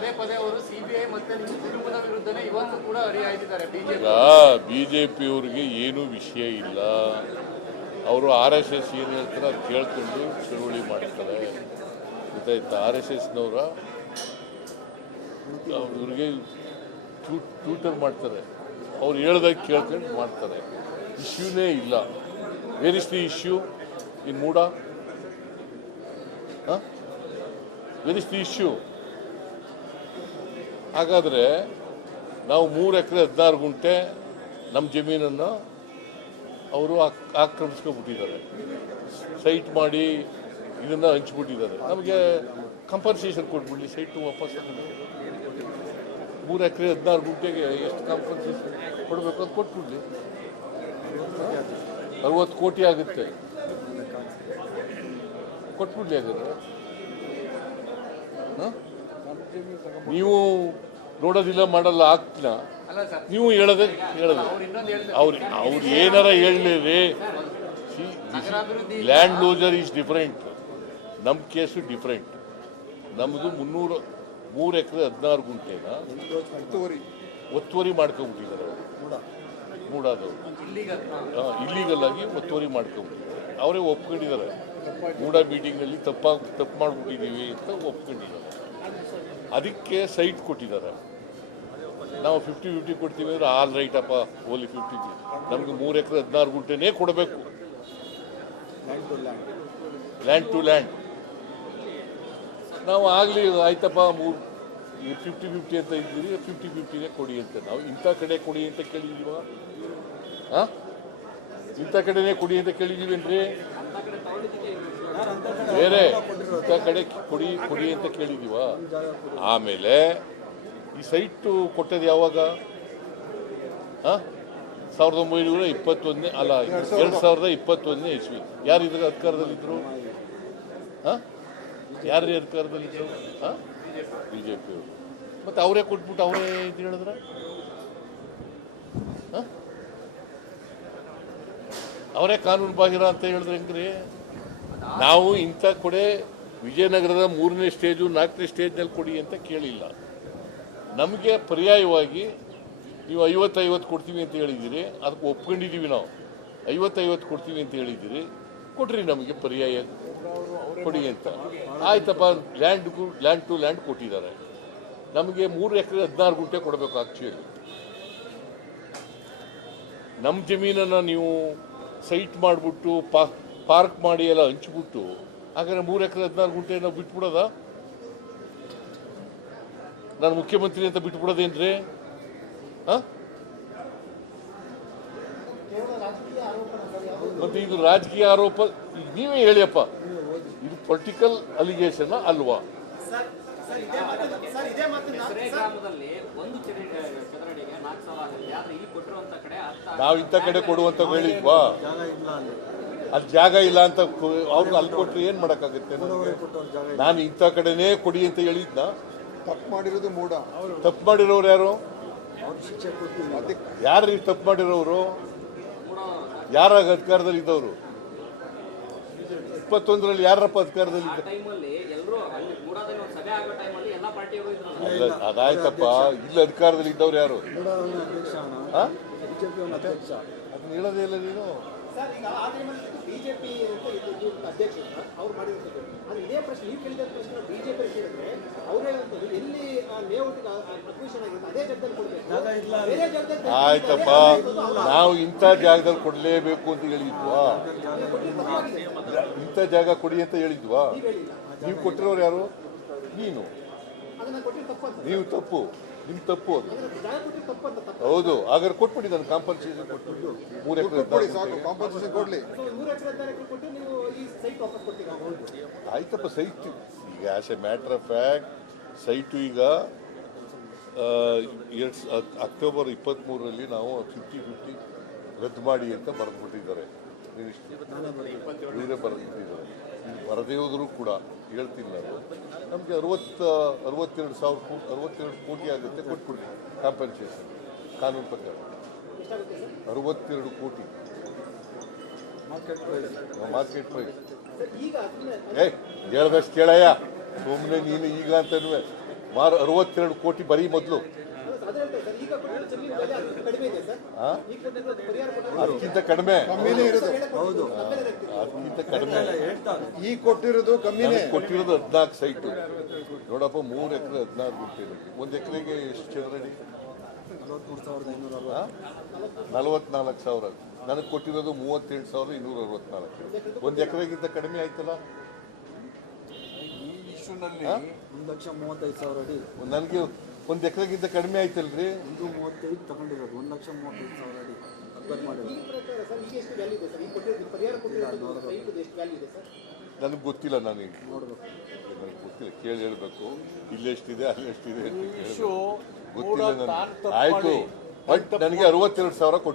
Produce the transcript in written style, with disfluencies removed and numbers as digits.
ಪದೇ ಪದೇ ಅವರು ಸಿಬಿಐ ಮತ್ತೆ ತಿರುಮಲ ವಿರುದ್ಧನೇ ಇವತ್ತು ಕೂಡ ಹರಿಹಾಯ್ದಿದ್ದಾರೆ ಬಿಜೆಪಿಯವರಿಗೆ ಏನೂ ವಿಷಯ ಇಲ್ಲ. ಅವರು RSS ಏನು ಹೇಳ್ತಾರೆ ಅದು ಕೇಳ್ಕೊಂಡು ಚಳುವಳಿ ಮಾಡ್ತಾರೆ, ಗೊತ್ತಾಯ್ತಾ? RSSನವರ ಇವ್ರಿಗೆ ಟ್ಯೂಟರ್ ಮಾಡ್ತಾರೆ, ಅವ್ರು ಹೇಳ್ದಾಗ ಕೇಳ್ಕೊಂಡು ಮಾಡ್ತಾರೆ. ಇಶ್ಯೂನೇ ಇಲ್ಲ. Where is the issue in MUDA? Where is the issue? ಹಾಗಾದರೆ ನಾವು 3 ಎಕರೆ 16 ಗುಂಟೆ ನಮ್ಮ ಜಮೀನನ್ನು ಅವರು ಆಕ್ರಮಿಸ್ಕೊಂಡ್ಬಿಟ್ಟಿದ್ದಾರೆ, ಸೈಟ್ ಮಾಡಿ ಇದನ್ನು ಹಂಚ್ಬಿಟ್ಟಿದ್ದಾರೆ. ನಮಗೆ ಕಂಪನ್ಸೇಷನ್ ಕೊಟ್ಬಿಡ್ಲಿ, ಸೈಟು ವಾಪಸ್ 3 ಎಕರೆ 16 ಗುಂಟೆಗೆ ಎಷ್ಟು ಕಾಂಪನ್ಸೇಷನ್ ಕೊಡಬೇಕು ಅದು ಕೊಟ್ಬಿಡ್ಲಿ. 60 ಕೋಟಿ ಆಗುತ್ತೆ, ಕೊಟ್ಬಿಡ್ಲಿ. ಹಾಗಾದ್ರೆ ನೀವು ನೋಡೋದಿಲ್ಲ, ಮಾಡಲ್ಲ, ಆಗ್ತಿಲ್ಲ. ನೀವು ಹೇಳೋದು ಅವ್ರು ಏನಾರ ಹೇಳಲಿ. ಲ್ಯಾಂಡ್ ಲೂಸರ್ ಈಸ್ ಡಿಫರೆಂಟ್, ನಮ್ಮ ಕೇಸು ಡಿಫರೆಂಟ್. ನಮ್ಮದು 3 ಎಕರೆ 16 ಗುಂಟೆನ ಒತ್ತುವರಿ ಮಾಡ್ಕೊಂಡ್ಬಿಟ್ಟಿದ್ದಾರೆ. ಮೂಡಾದವರು ಇಲ್ಲಿಗಲ್ ಆಗಿ ಒತ್ತುವರಿ ಮಾಡ್ಕೊಂಡ್ಬಿಟ್ಟಿದ್ದಾರೆ. ಅವರೇ ಒಪ್ಕೊಂಡಿದ್ದಾರೆ. ಮೂಡ ಮೀಟಿಂಗಲ್ಲಿ ತಪ್ಪು ಮಾಡಿಬಿಟ್ಟಿದ್ದೀವಿ ಅಂತ ಒಪ್ಕೊಂಡಿದ್ದಾರೆ. ಅದಕ್ಕೆ ಸೈಟ್ ಕೊಟ್ಟಿದ್ದಾರೆ. ನಾವು 50-50 ಕೊಡ್ತೀವಿ ಅಂದರೆ ಆಲ್ ರೈಟ್ ಅಪ್ಪ, ಓಲಿ 50. ನಮಗೆ 3 ಎಕರೆ 16 ಗುಂಟೆನೇ ಕೊಡಬೇಕು, ಲ್ಯಾಂಡ್ ಟು ಲ್ಯಾಂಡ್. ನಾವು ಆಗಲಿ ಆಯ್ತಪ್ಪ 50-50 ಅಂತ ಇದ್ದೀವಿ, 50-50ನೇ ಕೊಡಿ ಅಂತ. ನಾವು ಇಂಥ ಕಡೆ ಕೊಡಿ ಅಂತ ಕೇಳಿದೀವ? ಇಂಥ ಕಡೆನೇ ಕೊಡಿ ಅಂತ ಕೇಳಿದೀವೇನ್ರಿ? ಬೇರೆ ಇಂಥ ಕಡೆ ಕೊಡಿ ಅಂತ ಕೇಳಿದೀವ? ಆಮೇಲೆ ಈ ಸೈಟು ಕೊಟ್ಟದ್ದು ಯಾವಾಗ? 1921 ಅಲ್ಲ, 2021 ಇಸ್ವಿ. ಯಾರು ಇದ್ರ ಅಧಿಕಾರದಲ್ಲಿದ್ದರು? ಯಾರು ಅಧಿಕಾರದಲ್ಲಿದ್ದರು? ಬಿಜೆಪಿಯವರು. ಮತ್ತೆ ಅವರೇ ಕೊಟ್ಬಿಟ್ಟು ಅವರೇ ಇದು ಹೇಳಿದ್ರ? ಅವರೇ ಕಾನೂನು ಬಾಹಿರ ಅಂತ ಹೇಳಿದ್ರೆ ಹೆಂಗ್ರಿ? ನಾವು ಇಂಥ ಕಡೆ ವಿಜಯನಗರದ 3ನೇ ಸ್ಟೇಜು 4ನೇ ಸ್ಟೇಜ್ನಲ್ಲಿ ಕೊಡಿ ಅಂತ ಕೇಳಿಲ್ಲ. ನಮಗೆ ಪರ್ಯಾಯವಾಗಿ ನೀವು 50-50 ಕೊಡ್ತೀವಿ ಅಂತ ಹೇಳಿದ್ದೀರಿ, ಅದಕ್ಕೆ ಒಪ್ಕೊಂಡಿದ್ದೀವಿ. ನಾವು 50-50 ಕೊಡ್ತೀವಿ ಅಂತ ಹೇಳಿದ್ದೀರಿ, ಕೊಡ್ರಿ ನಮಗೆ ಪರ್ಯಾಯ ಕೊಡಿ ಅಂತ. ಆಯ್ತಪ್ಪ, ಲ್ಯಾಂಡ್ ಟು ಲ್ಯಾಂಡ್ ಕೊಟ್ಟಿದ್ದಾರೆ. ನಮಗೆ 3 ಎಕರೆ 16 ಗುಂಟೆ ಕೊಡಬೇಕು. ಆಕ್ಚುಲಿ ನಮ್ಮ ಜಮೀನನ್ನು ನೀವು ಸೈಟ್ ಮಾಡಿಬಿಟ್ಟು ಪಾರ್ಕ್ ಮಾಡಿ ಎಲ್ಲ ಹಂಚ್ಬಿಟ್ಟು, ಹಾಗಾದ್ರೆ 3 ಎಕರೆ 16 ಗುಂಟೆ ನಾವು ಬಿಟ್ಬಿಡೋದ? ನಾನು ಮುಖ್ಯಮಂತ್ರಿ ಅಂತ ಬಿಟ್ಬಿಡೋದೇನ್ರಿ? ಮತ್ತೆ ಇದು ರಾಜಕೀಯ ಆರೋಪ? ಈಗ ನೀವೇ ಹೇಳಿಯಪ್ಪ, ಇದು ಪೊಲಿಟಿಕಲ್ ಅಲಿಗೇಷನ್ ಅಲ್ವಾ? ನಾವು ಇಂಥ ಕಡೆ ಕೊಡುವಂತ ಹೇಳಿದ್ವಾ? ಅಲ್ಲಿ ಜಾಗ ಇಲ್ಲ ಅಂತ ಅವ್ರಿಗೆ ಅಲ್ಲಿ ಕೊಟ್ಟರೆ ಏನ್ ಮಾಡಕ್ಕಾಗುತ್ತೆ? ನಾನು ಇಂಥ ಕಡೆನೇ ಕೊಡಿ ಅಂತ ಹೇಳಿದ್ನ? ತಪ್ಪು ಮಾಡಿರೋದು ಮೂಡ. ತಪ್ಪು ಮಾಡಿರೋರು ಯಾರು? ಯಾರು ತಪ್ಪು ಮಾಡಿರೋರು? ಯಾರ ಅಧಿಕಾರದಲ್ಲಿ ಇದ್ದವರು? 21ರಲ್ಲಿ ಯಾರಪ್ಪ ಅಧಿಕಾರದಲ್ಲಿ ಇದ್ದ? ಅದಾಯ್ತಪ್ಪ, ಇಲ್ಲಿ ಅಧಿಕಾರದಲ್ಲಿ ಇದ್ದವ್ರು ಯಾರು? ಅದನ್ನ ಹೇಳೋದೇ ಇಲ್ಲ ನೀನು. ಆಯ್ತಪ್ಪ, ನಾವು ಇಂಥ ಜಾಗದಲ್ಲಿ ಕೊಡ್ಲೇಬೇಕು ಅಂತ ಹೇಳಿದ್ವಾ? ಇಂಥ ಜಾಗ ಕೊಡಿ ಅಂತ ಹೇಳಿದ್ವಾ? ನೀವು ಕೊಟ್ಟಿರೋರು ಯಾರು? ನೀನು. ನೀವು ತಪ್ಪು, ನಿಮ್ ತಪ್ಪು ಅದು. ಹೌದು, ಹಾಗಾದ್ರೆ ಕೊಟ್ಬಿಡಿ, ನಾನು ಕಾಂಪನ್ಸೇಷನ್ ಕೊಟ್ಬಿಟ್ಟು 3 ಎಕರೆ ಕಾಂಪನ್ಸೇಷನ್ ಕೊಡ್ಲಿ. ಆಯ್ತಪ್ಪ, ಸೈಟ್ ಈಗ as A matter of fact site ಈಗ ಅಕ್ಟೋಬರ್ 23ರಲ್ಲಿ ನಾವು 50-50 ರದ್ದು ಮಾಡಿ ಅಂತ ಬರೆದ್ಬಿಟ್ಟಿದ್ದಾರೆ. ಇವರೇ ಬರೆದ್ಬಿಟ್ಟಿದ್ದಾರೆ. ಬರದೇ ಹೋದರೂ ಕೂಡ ಹೇಳ್ತೀನಿ ನಾನು, ನಮಗೆ 62 ಕೋಟಿ ಆಗುತ್ತೆ, ಕೊಟ್ಬಿಡಿ ಕಾಂಪನ್ಸೇಷನ್. ಕಾನೂನು ಪ್ರಕಾರ 62 ಕೋಟಿ ಮಾರ್ಕೆಟ್ ಪ್ರೈಸ್. ಹೇಳ್ದಷ್ಟು ಕೇಳಯ್ಯ, ಸುಮ್ಮನೆ ನೀನು ಈಗ ಅಂತನೂ 62 ಕೋಟಿ ಬರೀ ಮೊದಲು, ಅದಕ್ಕಿಂತ ಕಡಿಮೆ, ಕಮ್ಮಿನೇ ಇರೋದು. ಅದಕ್ಕಿಂತ ಕಡಿಮೆ. ಈ ಕೊಟ್ಟಿರೋದು ಕಮ್ಮಿನೇ. ನನಗೆ ಕೊಟ್ಟಿರೋದು 14 ಸೈಟು ನೋಡಪ್ಪ. 3 ಎಕರೆ 16 ಗುಂಟೆ. 1 ಎಕರೆಗೆ ಎಷ್ಟು ಚದರಡಿ? 44,000. ನನಗೆ ಕೊಟ್ಟಿರೋದು 37,264. 1 ಎಕರೆಗಿಂತ ಕಡಿಮೆ ಆಯ್ತಲ್ಲ. ಒಂದು ಲಕ್ಷ 35,000 ಅಡಿ. ನನಗೆ 1 ಎಕರೆಗಿಂತ ಕಡಿಮೆ ಆಯ್ತಲ್ರಿ. 135 ತಗೊಂಡಿರೋದು 1,35,000 ಅಡಿ ಅಕ್ವೈರ್ ಮಾಡಿರೋದು. ನನಗೆ ಗೊತ್ತಿಲ್ಲ, ನನಗೆ ನೋಡ್ಬೇಕು. ನನಗೆ ಗೊತ್ತಿಲ್ಲ, ಕೇಳಿ ಹೇಳ್ಬೇಕು. ಇಲ್ಲೆಷ್ಟಿದೆ ಅಲ್ಲೆಷ್ಟಿದೆ ಅಂತ ಕೇಳಬೇಕು. ಗೊತ್ತಿಲ್ಲ ನನಗೆ. ಆಯ್ತು, ಬಟ್ ನನಗೆ 62,000 ಕೊಟ್ಟು